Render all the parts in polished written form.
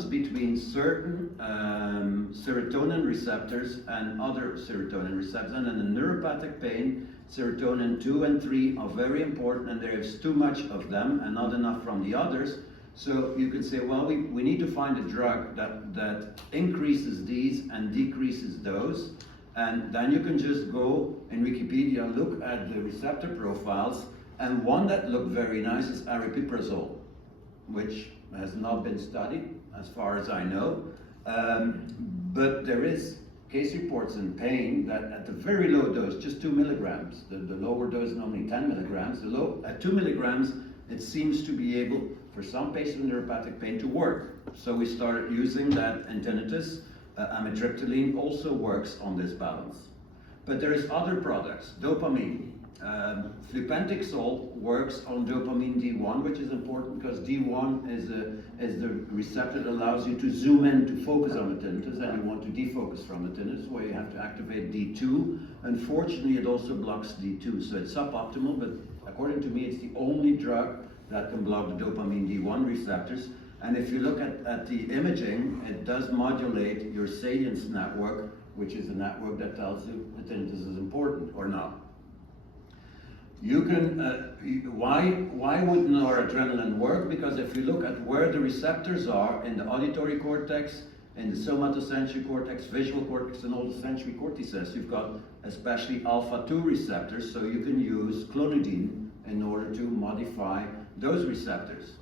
balance between certain serotonin receptors and other serotonin receptors. And in the neuropathic pain, serotonin 2 and 3 are very important, and there is too much of them and not enough from the others. So you could say, well, we need to find a drug that increases these and decreases those. And then you can just go in Wikipedia, look at the receptor profiles, and one that looked very nice is aripiprazole, which has not been studied as far as I know. But there is case reports in pain that at the very low dose, just 2 milligrams, the lower dose is normally 10 milligrams, at 2 milligrams, it seems to be able, for some patients with neuropathic pain, to work. So we started using that in tinnitus. Amitriptyline also works on this balance. But there is other products, dopamine. Flupentixol works on dopamine D1, which is important because D1 is the receptor that allows you to zoom in to focus on the tinnitus, and you want to defocus from the tinnitus, where you have to activate D2. Unfortunately, it also blocks D2, so it's suboptimal, but according to me, it's the only drug that can block the dopamine D1 receptors. And if you look at the imaging, it does modulate your salience network, which is a network that tells you the tinnitus is important or not. You can, why would noradrenaline work? Because if you look at where the receptors are in the auditory cortex, in the somatosensory cortex, visual cortex, and all the sensory cortices, you've got especially alpha-2 receptors, so you can use clonidine in order to modify those receptors.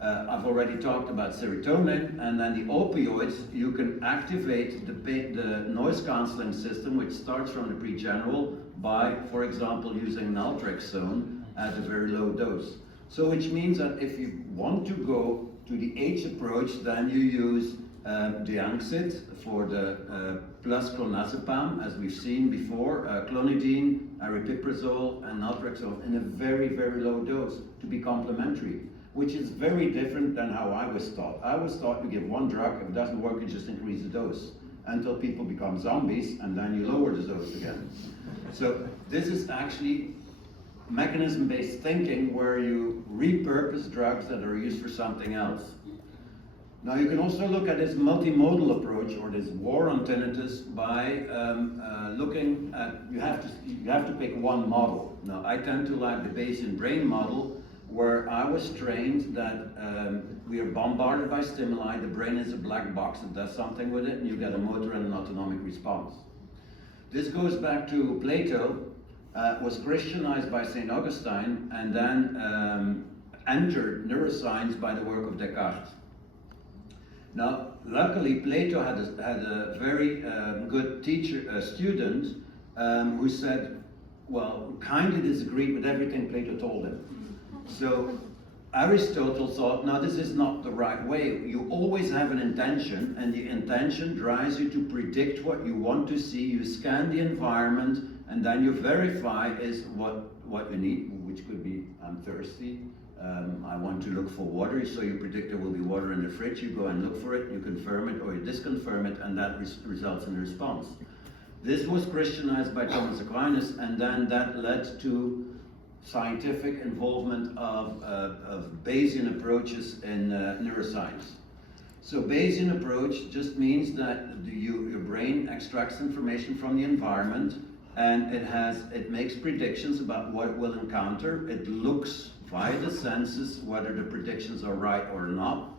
I've already talked about serotonin, and then the opioids, you can activate the noise cancelling system, which starts from the pregeneral by, for example, using naltrexone at a very low dose. So which means that if you want to go to the H approach, then you use Deanxit for the plus clonazepam, as we've seen before, clonidine, aripiprazole, and naltrexone in a very, very low dose to be complementary, which is very different than how I was taught. I was taught you give one drug, if it doesn't work, you just increase the dose until people become zombies, and then you lower the dose again. So this is actually mechanism-based thinking where you repurpose drugs that are used for something else. Now you can also look at this multimodal approach, or this war on tinnitus, by looking at, you have to pick one model. Now I tend to like the Bayesian brain model, where I was trained that we are bombarded by stimuli, the brain is a black box that does something with it, and you get a motor and an autonomic response. This goes back to Plato, was Christianized by St. Augustine, and then entered neuroscience by the work of Descartes. Now, luckily, Plato had a very good student who said, well, kindly disagreed with everything Plato told him. So Aristotle thought, now this is not the right way. You always have an intention, and the intention drives you to predict what you want to see. You scan the environment, and then you verify is what you need, which could be, I'm thirsty, I want to look for water, so you predict there will be water in the fridge, you go and look for it, you confirm it or you disconfirm it, and that results in a response. This was Christianized by Thomas Aquinas, and then that led to scientific involvement of Bayesian approaches in neuroscience. So Bayesian approach just means that your brain extracts information from the environment, and it makes predictions about what it will encounter. It looks via the senses whether the predictions are right or not,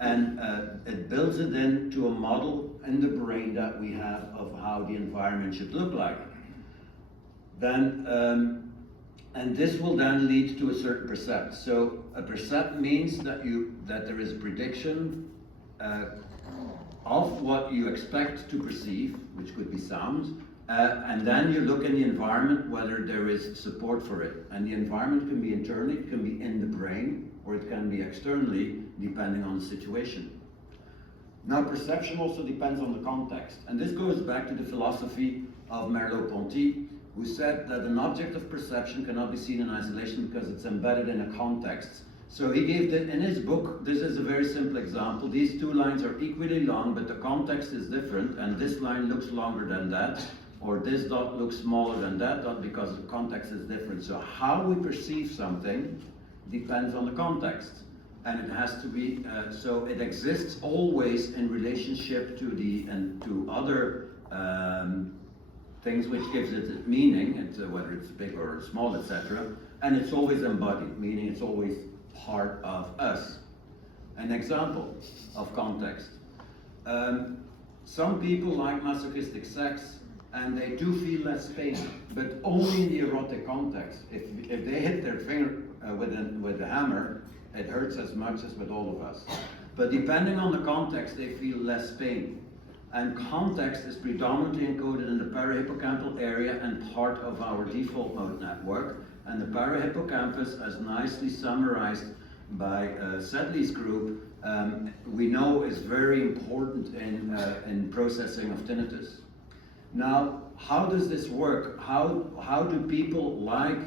and it builds it into a model in the brain that we have of how the environment should look like. Then and this will then lead to a certain percept. So a percept means that there is a prediction of what you expect to perceive, which could be sound, and then you look in the environment whether there is support for it. And the environment can be internally, it can be in the brain, or it can be externally, depending on the situation. Now, perception also depends on the context. And this goes back to the philosophy of Merleau-Ponty, who said that an object of perception cannot be seen in isolation because it's embedded in a context. So he gave in his book, this is a very simple example. These two lines are equally long, but the context is different, and this line looks longer than that, or this dot looks smaller than that dot because the context is different. So how we perceive something depends on the context. and it has to be, so it exists always in relationship to to other things which gives it its meaning, whether it's big or small, etc. And it's always embodied, meaning it's always part of us. An example of context. Some people like masochistic sex, and they do feel less pain, but only in the erotic context. If they hit their finger with a hammer, it hurts as much as with all of us. But depending on the context, they feel less pain. And context is predominantly encoded in the parahippocampal area and part of our default mode network. And the parahippocampus, as nicely summarized by Sedley's group, we know is very important in processing of tinnitus. Now, how does this work? How do people like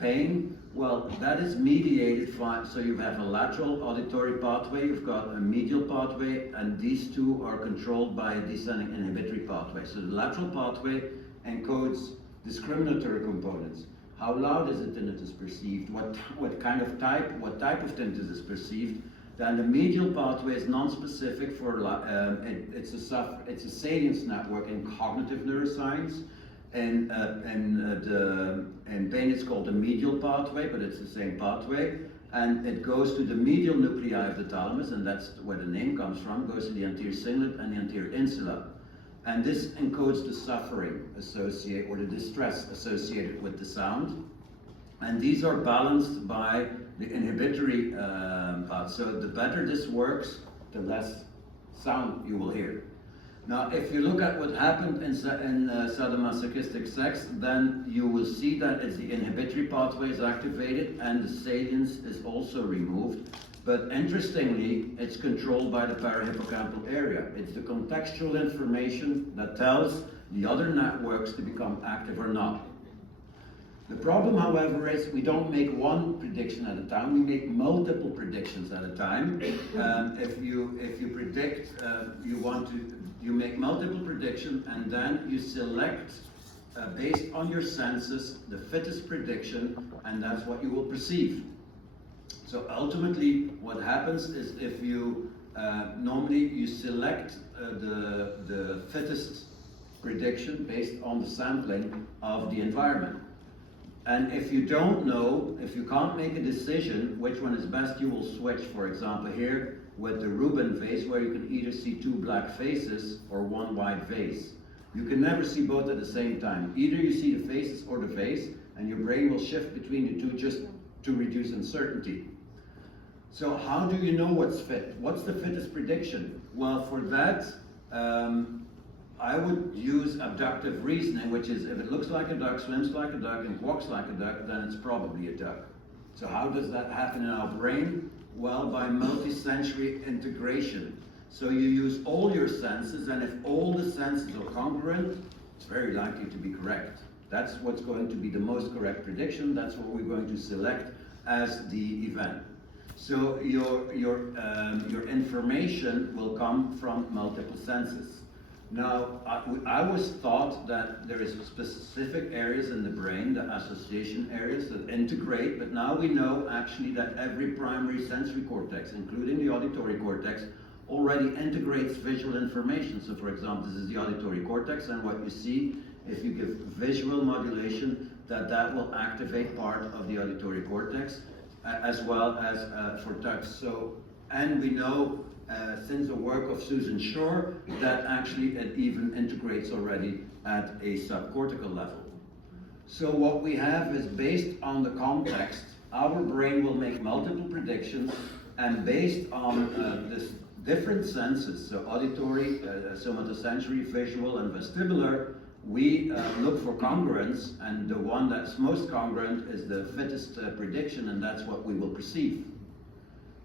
pain? Well, that is mediated so you have a lateral auditory pathway, you've got a medial pathway, and these two are controlled by a descending inhibitory pathway. So the lateral pathway encodes discriminatory components. How loud is a tinnitus perceived? What type of tinnitus is perceived? Then the medial pathway is non-specific for it's a salience network in cognitive neuroscience, and pain it's called the medial pathway, but it's the same pathway, and it goes to the medial nuclei of the thalamus, and that's where the name comes from. Goes to the anterior cingulate and the anterior insula, and this encodes the suffering associated or the distress associated with the sound, and these are balanced by the inhibitory path. So the better this works, the less sound you will hear. Now, if you look at what happened in sadomasochistic sex, then you will see that it's the inhibitory pathway is activated and the salience is also removed. But interestingly, it's controlled by the parahippocampal area. It's the contextual information that tells the other networks to become active or not. The problem, however, is we don't make one prediction at a time. We make multiple predictions at a time. If you predict, you make multiple predictions, and then you select based on your senses the fittest prediction, and that's what you will perceive. So ultimately, what happens is if you normally you select the fittest prediction based on the sampling of the environment. And if you don't know, if you can't make a decision which one is best, you will switch. For example, here with the Rubin vase, where you can either see two black faces or one white vase. You can never see both at the same time. Either you see the faces or the vase, and your brain will shift between the two just to reduce uncertainty. So how do you know what's fit? What's the fittest prediction? Well, for that, I would use abductive reasoning, which is if it looks like a duck, swims like a duck, and walks like a duck, then it's probably a duck. So how does that happen in our brain? Well, by multisensory integration. So you use all your senses, and if all the senses are congruent, it's very likely to be correct. That's what's going to be the most correct prediction. That's what we're going to select as the event. So your information will come from multiple senses. Now, I always thought that there is specific areas in the brain, the association areas that integrate, but now we know actually that every primary sensory cortex, including the auditory cortex, already integrates visual information. So for example, this is the auditory cortex, and what you see, if you give visual modulation, that will activate part of the auditory cortex, as well as for touch. So, and we know since the work of Susan Shore, that actually it even integrates already at a subcortical level. So what we have is based on the context, our brain will make multiple predictions, and based on this different senses, so auditory, somatosensory, visual, and vestibular, we look for congruence, and the one that's most congruent is the fittest prediction, and that's what we will perceive.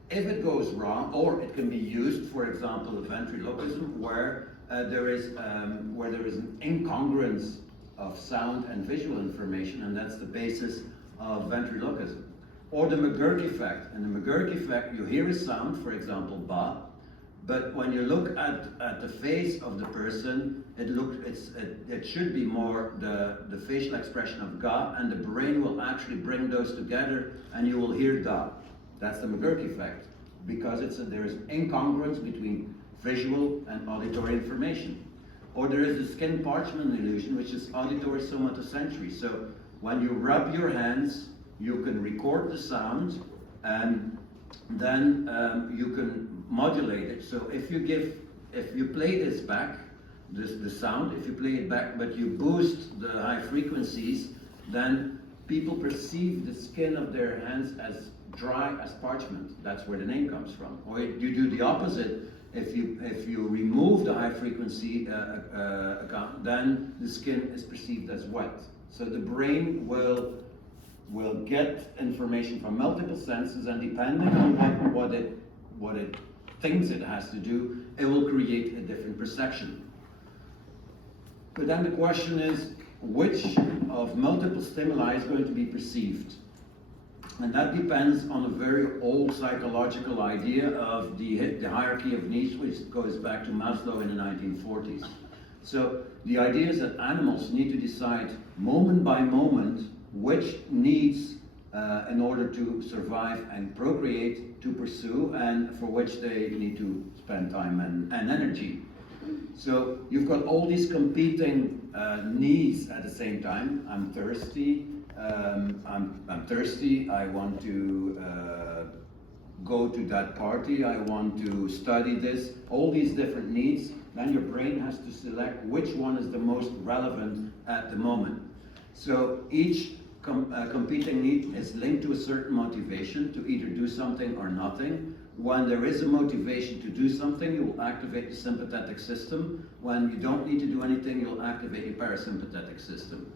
If it goes wrong, or it can be used, for example, ventriloquism, where there is an incongruence of sound and visual information, and that's the basis of ventriloquism. Or the McGurk effect. In the McGurk effect, you hear a sound, for example, ba, but when you look at the face of the person, it should be more the facial expression of ga, and the brain will actually bring those together, and you will hear da. That's the McGurk effect, because there's incongruence between visual and auditory information. Or there is the skin parchment illusion, which is auditory somatosensory. So when you rub your hands, you can record the sound, and then you can modulate it. So if you play this back, the sound, if you play it back, but you boost the high frequencies, then people perceive the skin of their hands as dry as parchment. That's where the name comes from. Or you do the opposite. If you remove the high frequency account, then the skin is perceived as wet. So the brain will get information from multiple senses, and depending on what it thinks it has to do, it will create a different perception. But then the question is, which of multiple stimuli is going to be perceived? And that depends on a very old psychological idea of the hierarchy of needs, which goes back to Maslow in the 1940s. So the idea is that animals need to decide moment by moment which needs in order to survive and procreate to pursue, and for which they need to spend time and energy. So you've got all these competing needs at the same time. I'm thirsty. I'm thirsty. I want to go to that party. I want to study this. All these different needs. Then your brain has to select which one is the most relevant at the moment. So each competing need is linked to a certain motivation to either do something or nothing. When there is a motivation to do something, you will activate the sympathetic system. When you don't need to do anything, you'll activate your parasympathetic system.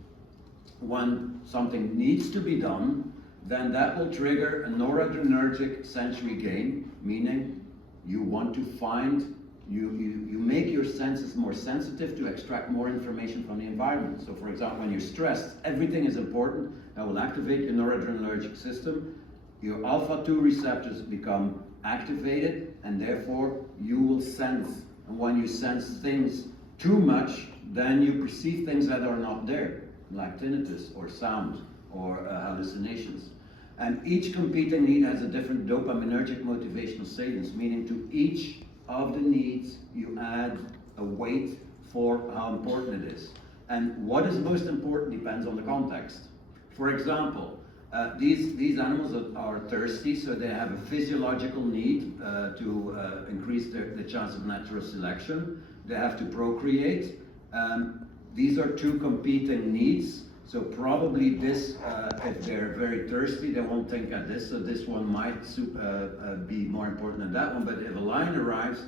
When something needs to be done, then that will trigger a noradrenergic sensory gain, meaning you want to find, you make your senses more sensitive to extract more information from the environment. So for example, when you're stressed, everything is important. That will activate your noradrenergic system. Your alpha-2 receptors become activated, and therefore you will sense. And when you sense things too much, then you perceive things that are not there, like tinnitus or sound or hallucinations. And each competing need has a different dopaminergic motivational salience, meaning to each of the needs you add a weight for how important it is. And what is most important depends on the context. For example, these animals are thirsty, so they have a physiological need to increase the chance of natural selection. They have to procreate. These are two competing needs. So probably this, if they're very thirsty, they won't think at this, so this one might be more important than that one. But if a lion arrives,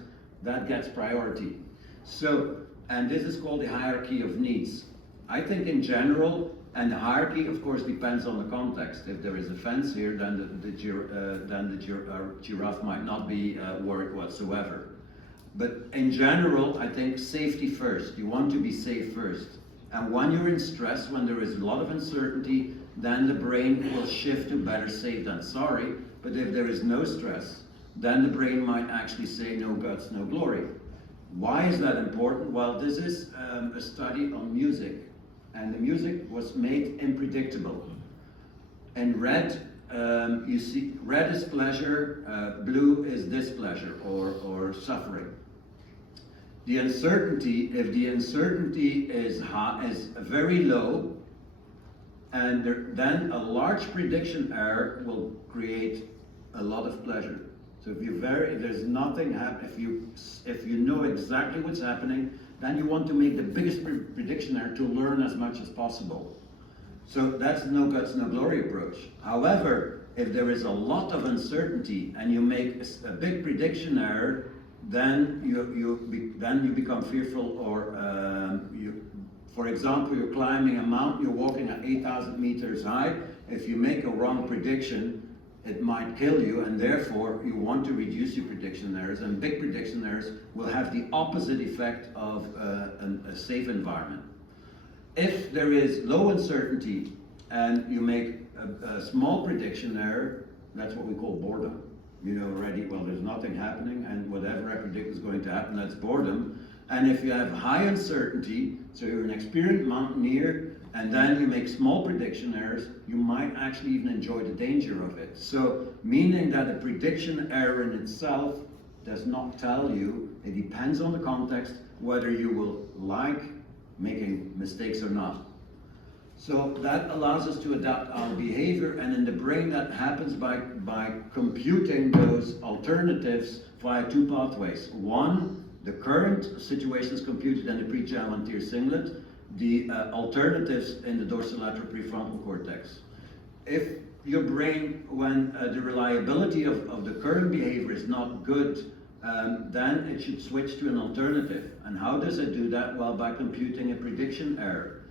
that gets priority. So, and this is called the hierarchy of needs. I think in general, and the hierarchy, of course, depends on the context. If there is a fence here, then the giraffe might not be worried whatsoever. But in general, I think safety first. You want to be safe first. And when you're in stress, when there is a lot of uncertainty, then the brain will shift to better safe than sorry. But if there is no stress, then the brain might actually say no guts, no glory. Why is that important? Well, this is a study on music. And the music was made unpredictable. In red, you see, red is pleasure, blue is displeasure or suffering. The uncertainty, if the uncertainty is very low, and then a large prediction error will create a lot of pleasure. So if there's nothing happening, if you know exactly what's happening, then you want to make the biggest prediction error to learn as much as possible. So that's no guts, no glory approach. However, if there is a lot of uncertainty and you make a big prediction error, then you become fearful, or for example, you're climbing a mountain, you're walking at 8,000 meters high. If you make a wrong prediction, it might kill you, and therefore you want to reduce your prediction errors, and big prediction errors will have the opposite effect of a safe environment. If there is low uncertainty and you make a small prediction error, that's what we call boredom. You know already, well, there's nothing happening, and whatever I predict is going to happen, that's boredom. And if you have high uncertainty, so you're an experienced mountaineer, and then you make small prediction errors, you might actually even enjoy the danger of it. So, meaning that a prediction error in itself does not tell you, it depends on the context, whether you will like making mistakes or not. So that allows us to adapt our behavior, and in the brain that happens by computing those alternatives via two pathways. One, the current situation is computed in the pre-channel anterior cingulate, the alternatives in the dorsolateral prefrontal cortex. If your brain, when the reliability of the current behavior is not good, then it should switch to an alternative. And how does it do that? Well, by computing a prediction error.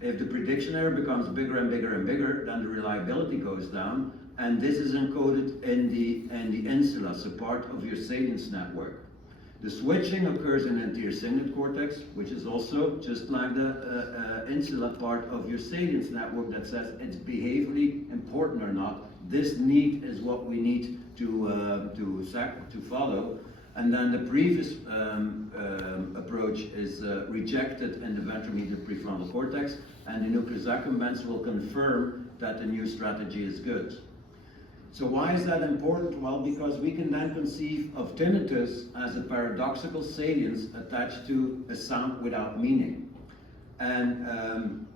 If the prediction error becomes bigger and bigger and bigger, then the reliability goes down, and this is encoded in the insula, so part of your salience network. The switching occurs in the anterior cingulate cortex, which is also just like the insula part of your salience network that says it's behaviorally important or not. This need is what we need to follow. And then the previous approach is rejected in the ventromedial prefrontal cortex, and the nucleus accumbens will confirm that the new strategy is good. So why is that important? Well, because we can then conceive of tinnitus as a paradoxical salience attached to a sound without meaning. And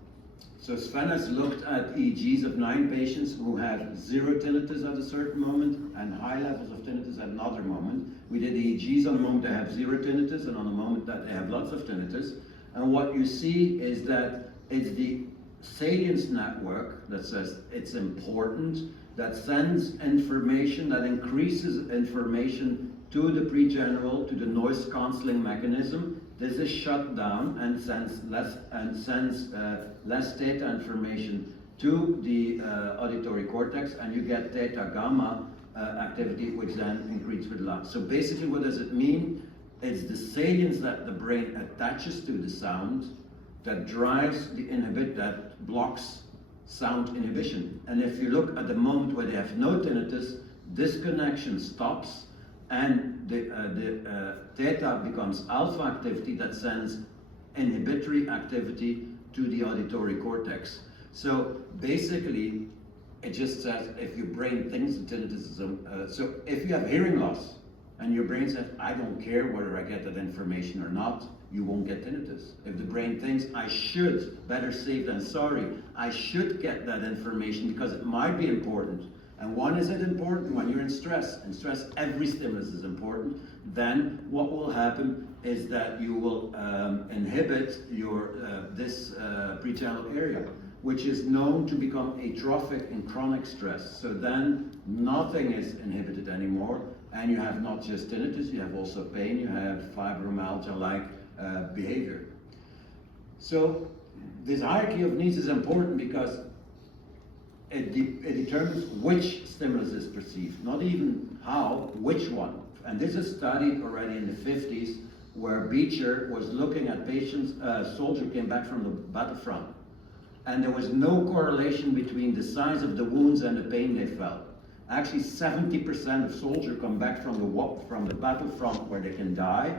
so Sven has looked at EEGs of 9 patients who have zero tinnitus at a certain moment and high levels of tinnitus at another moment. We did EEGs on the moment they have zero tinnitus and on the moment that they have lots of tinnitus. And what you see is that it's the salience network that says it's important, that sends information, that increases information to the pre-general, to the noise cancelling mechanism. This is shut down and sends less theta information to the auditory cortex, and you get theta gamma activity, which then increases with loud. So basically, what does it mean? It's the salience that the brain attaches to the sound that drives the that blocks sound inhibition. And if you look at the moment where they have no tinnitus, this connection stops, and the theta becomes alpha activity that sends inhibitory activity to the auditory cortex. So basically, it just says if your brain thinks the tinnitus is so if you have hearing loss and your brain says, I don't care whether I get that information or not, you won't get tinnitus. If the brain thinks, I should, better safe than sorry, I should get that information because it might be important. And when is it important? When you're in stress. In stress, every stimulus is important. Then what will happen is that you will inhibit your this pre-channel area, which is known to become atrophic in chronic stress. So then nothing is inhibited anymore, and you have not just tinnitus, you have also pain, you have fibromyalgia-like behavior. So this hierarchy of needs is important because it determines which stimulus is perceived, not even how, which one. And this is studied already in the 50s, where Beecher was looking at patients, a soldier came back from the battlefront, and there was no correlation between the size of the wounds and the pain they felt. Actually, 70% of soldiers come back from the battlefront where they can die,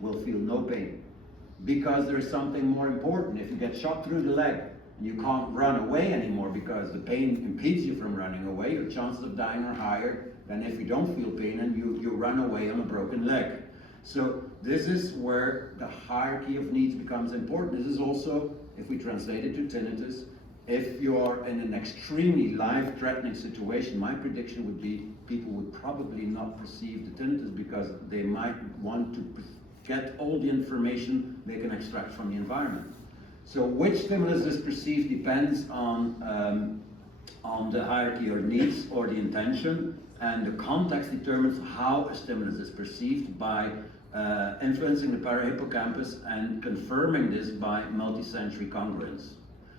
will feel no pain. Because there is something more important. If you get shot through the leg, and you can't run away anymore because the pain impedes you from running away, your chances of dying are higher than if you don't feel pain and you run away on a broken leg. So this is where the hierarchy of needs becomes important. This is also, if we translate it to tinnitus, if you are in an extremely life-threatening situation, my prediction would be people would probably not perceive the tinnitus because they might want to get all the information they can extract from the environment. So which stimulus is perceived depends on the hierarchy of needs or the intention, and the context determines how a stimulus is perceived by influencing the parahippocampus and confirming this by multisensory congruence.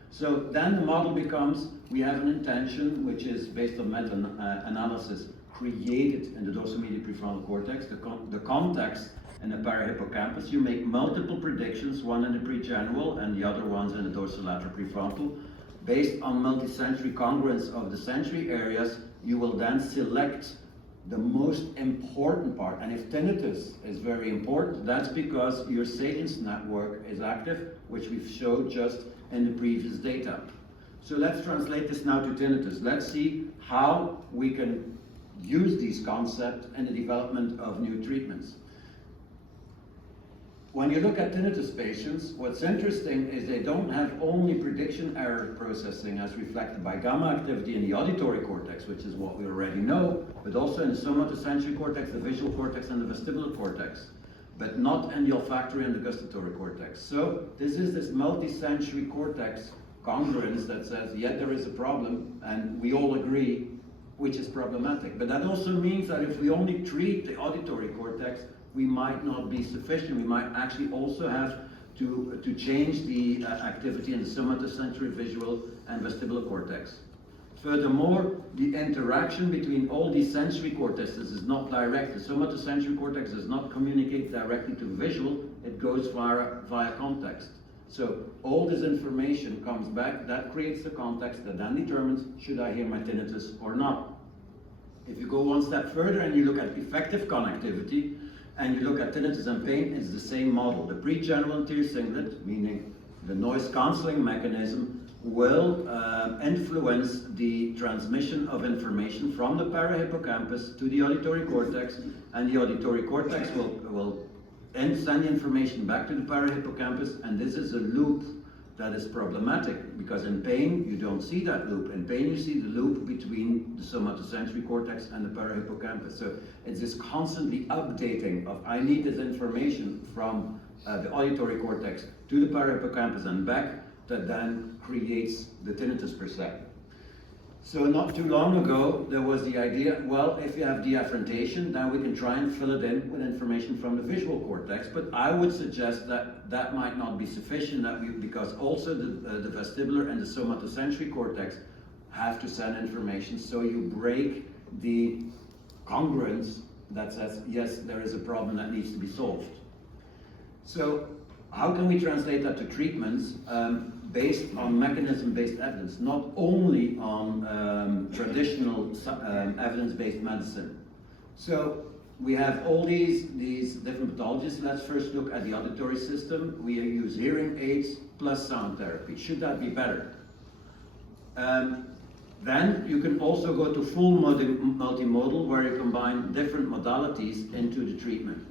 So then the model becomes, we have an intention which is based on meta-analysis created in the dorsomedial prefrontal cortex, the context in the parahippocampus. You make multiple predictions, one in the pre-general and the other ones in the dorsolateral prefrontal. Based on multisensory congruence of the sensory areas, you will then select the most important part. And if tinnitus is very important, that's because your salience network is active, which we've showed just in the previous data. So let's translate this now to tinnitus. Let's see how we can use these concepts in the development of new treatments. When you look at tinnitus patients, what's interesting is they don't have only prediction error processing as reflected by gamma activity in the auditory cortex, which is what we already know, but also in the somatosensory cortex, the visual cortex, and the vestibular cortex, but not in the olfactory and the gustatory cortex. So this is this multisensory cortex congruence that says, yeah, there is a problem, and we all agree, which is problematic. But that also means that if we only treat the auditory cortex, we might not be sufficient. We might actually also have to change the activity in the somatosensory, visual, and vestibular cortex. Furthermore, the interaction between all these sensory cortexes is not direct. The somatosensory cortex does not communicate directly to visual, it goes via context. So all this information comes back, that creates the context that then determines, should I hear my tinnitus or not? If you go one step further and you look at effective connectivity, and you look at tinnitus and pain, it's the same model. The pre-general anterior cingulate, meaning the noise cancelling mechanism, will influence the transmission of information from the parahippocampus to the auditory cortex, and the auditory cortex will send the information back to the parahippocampus, and this is a loop that is problematic, because in pain you don't see that loop. In pain you see the loop between the somatosensory cortex and the parahippocampus. So it's this constantly updating of, I need this information from the auditory cortex to the parahippocampus and back, that then creates the tinnitus per se. So not too long ago, there was the idea, well, if you have deafferentation, then we can try and fill it in with information from the visual cortex. But I would suggest that that might not be sufficient, because also the vestibular and the somatosensory cortex have to send information. So you break the congruence that says, yes, there is a problem that needs to be solved. So how can we translate that to treatments? Based on mechanism-based evidence, not only on traditional evidence-based medicine. So we have all these different pathologies. Let's first look at the auditory system. We use hearing aids plus sound therapy. Should that be better? Then you can also go to full multimodal, where you combine different modalities into the treatment.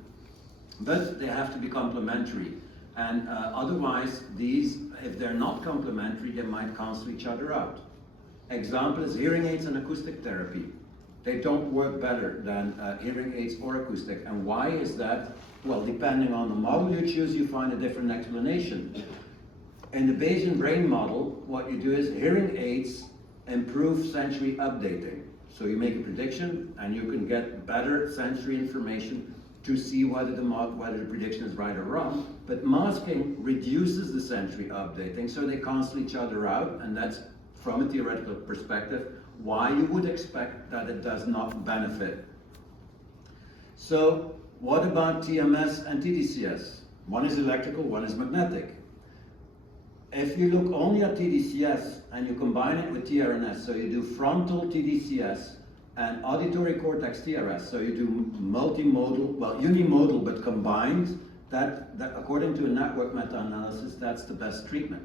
But they have to be complementary. And otherwise, if they're not complementary, they might cancel each other out. Example is hearing aids and acoustic therapy. They don't work better than hearing aids or acoustic. And why is that? Well, depending on the model you choose, you find a different explanation. In the Bayesian brain model, what you do is hearing aids improve sensory updating. So you make a prediction, and you can get better sensory information to see whether the prediction is right or wrong. But masking reduces the sensory updating, so they cancel each other out, and that's, from a theoretical perspective, why you would expect that it does not benefit. So what about TMS and TDCS? One is electrical, one is magnetic. If you look only at TDCS and you combine it with TRNS, so you do frontal TDCS and auditory cortex TRS, so you do multimodal, well, unimodal but combined, that according to a network meta-analysis, that's the best treatment.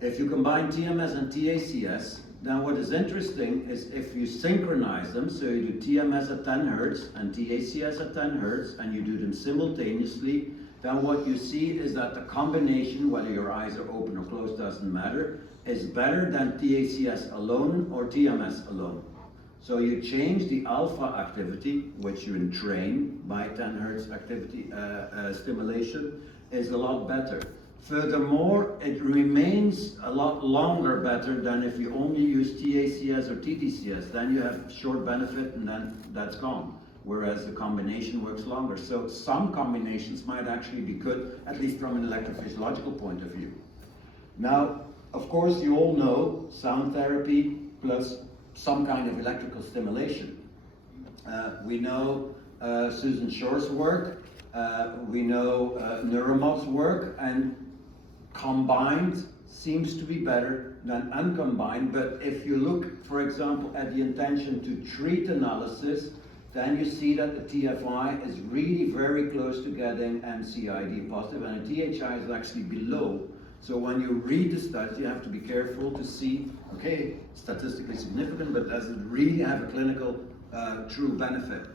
If you combine TMS and TACS, then what is interesting is if you synchronize them, so you do TMS at 10 Hertz and TACS at 10 Hertz, and you do them simultaneously, then what you see is that the combination, whether your eyes are open or closed, doesn't matter, is better than TACS alone or TMS alone. So you change the alpha activity, which you entrain by 10 Hertz activity stimulation, is a lot better. Furthermore, it remains a lot longer better than if you only use TACS or TDCS. Then you have short benefit, and then that's gone. Whereas the combination works longer. So some combinations might actually be good, at least from an electrophysiological point of view. Now, of course, you all know sound therapy plus some kind of electrical stimulation. We know Susan Shore's work, we know Neuromod's work, and combined seems to be better than uncombined. But if you look, for example, at the intention to treat analysis, then you see that the TFI is really very close to getting MCID positive, and the THI is actually below. So when you read the studies, you have to be careful to see, okay, statistically significant, but does it really have a clinical true benefit?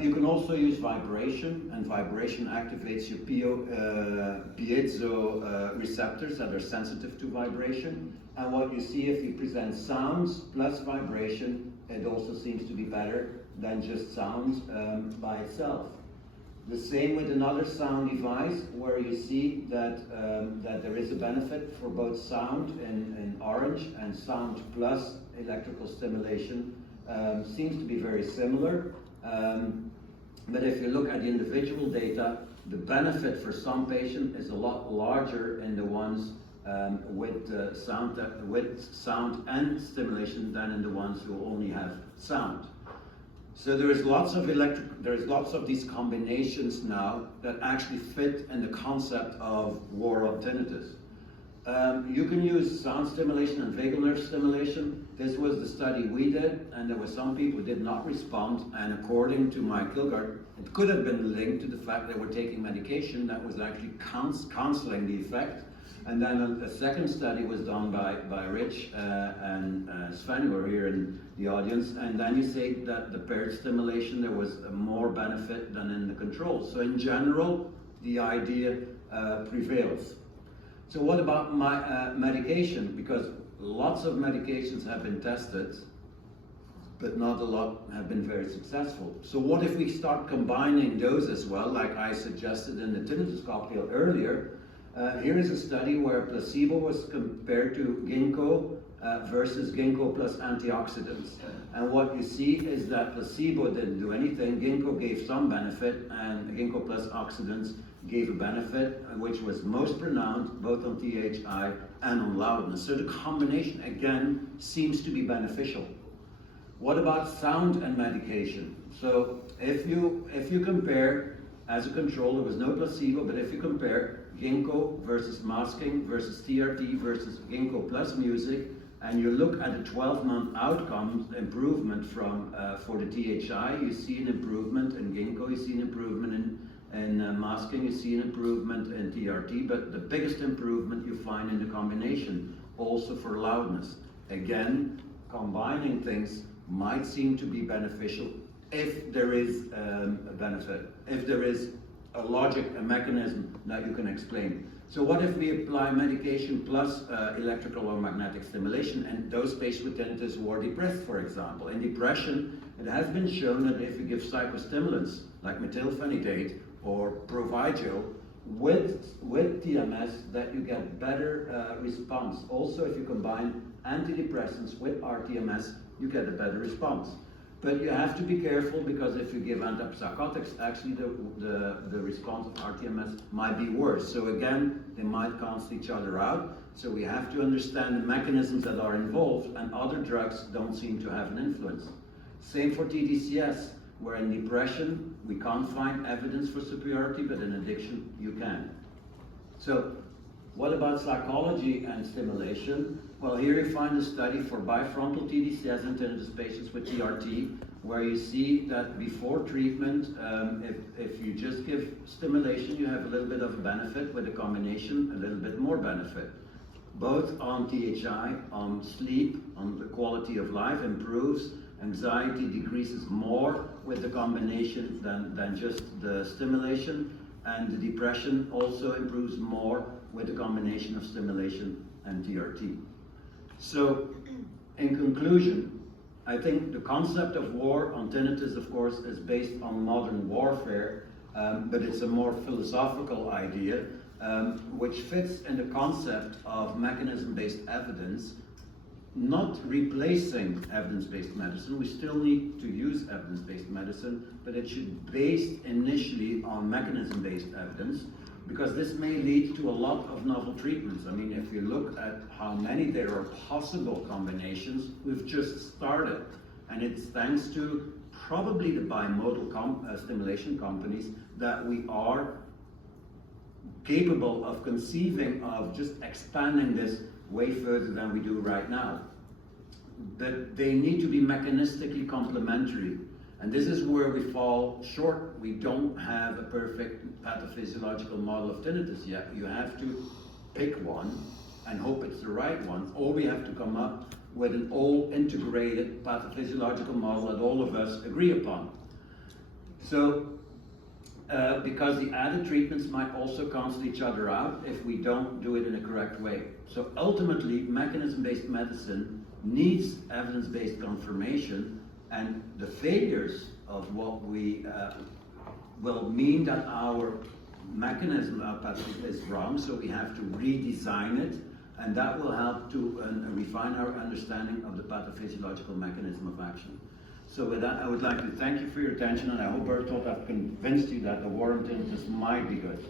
You can also use vibration, and vibration activates your piezo receptors that are sensitive to vibration. And what you see if you present sounds plus vibration, it also seems to be better than just sounds by itself. The same with another sound device where you see that, that there is a benefit for both sound in orange and sound plus electrical stimulation. Seems to be very similar. But if you look at the individual data, the benefit for some patients is a lot larger in the ones with sound and stimulation than in the ones who only have sound. So there is lots of these combinations now that actually fit in the concept of war on tinnitus. You can use sound stimulation and vagal nerve stimulation. This was the study we did, and there were some people who did not respond, and according to Mike Kilgard, it could have been linked to the fact they were taking medication that was actually canceling the effect. And then a second study was done by Rich and Sven, who are here in the audience, and then you say that the paired stimulation, there was more benefit than in the control. So in general, the idea prevails. So what about medication? Because lots of medications have been tested, but not a lot have been very successful. So what if we start combining those as well, like I suggested in the tinnitus cocktail earlier? Here is a study where placebo was compared to ginkgo versus ginkgo plus antioxidants. And what you see is that placebo didn't do anything, ginkgo gave some benefit, and ginkgo plus oxidants gave a benefit which was most pronounced both on THI and on loudness. So the combination, again, seems to be beneficial. What about sound and medication? So if you compare, as a control, there was no placebo, but if you compare ginkgo versus masking versus TRT versus ginkgo plus music, and you look at the 12-month outcomes improvement from for the THI, you see an improvement in ginkgo, you see an improvement in masking, you see an improvement in TRT, but the biggest improvement you find in the combination, also for loudness. Again, combining things might seem to be beneficial if there is a benefit, if there is a logic, a mechanism that you can explain. So what if we apply medication plus electrical or magnetic stimulation, and those patients with tinnitus who are depressed, for example? In depression, it has been shown that if you give psychostimulants like methylphenidate or Provigil with TMS, that you get better response. Also, if you combine antidepressants with rTMS, you get a better response. But you have to be careful, because if you give antipsychotics, actually the response of rTMS might be worse. So again, they might cancel each other out. So we have to understand the mechanisms that are involved, and other drugs don't seem to have an influence. Same for TDCS, where in depression, we can't find evidence for superiority, but in addiction, you can. So what about psychology and stimulation? Well, here you find a study for bifrontal TDCS and tinnitus patients with TRT, where you see that before treatment, if you just give stimulation, you have a little bit of a benefit. With a combination, a little bit more benefit. Both on THI, on sleep, on the quality of life improves. Anxiety decreases more with the combination than just the stimulation. And the depression also improves more with the combination of stimulation and TRT. So, in conclusion, I think the concept of war on tinnitus, of course, is based on modern warfare, but it's a more philosophical idea, which fits in the concept of mechanism-based evidence, not replacing evidence-based medicine. We still need to use evidence-based medicine, but it should be based initially on mechanism-based evidence, because this may lead to a lot of novel treatments. I mean, if you look at how many there are possible combinations, we've just started. And it's thanks to probably the bimodal stimulation companies that we are capable of conceiving of just expanding this way further than we do right now. But they need to be mechanistically complementary. And this is where we fall short. We don't have a perfect pathophysiological model of tinnitus yet. You have to pick one and hope it's the right one, or we have to come up with an all integrated pathophysiological model that all of us agree upon. So, because the added treatments might also cancel each other out if we don't do it in a correct way. So ultimately, mechanism-based medicine needs evidence-based confirmation, and the failures of what we will mean that our mechanism is wrong, so we have to redesign it, and that will help to refine our understanding of the pathophysiological mechanism of action. So with that, I would like to thank you for your attention, and I hope, Bertolt, I've convinced you that the war on tinnitus might be good.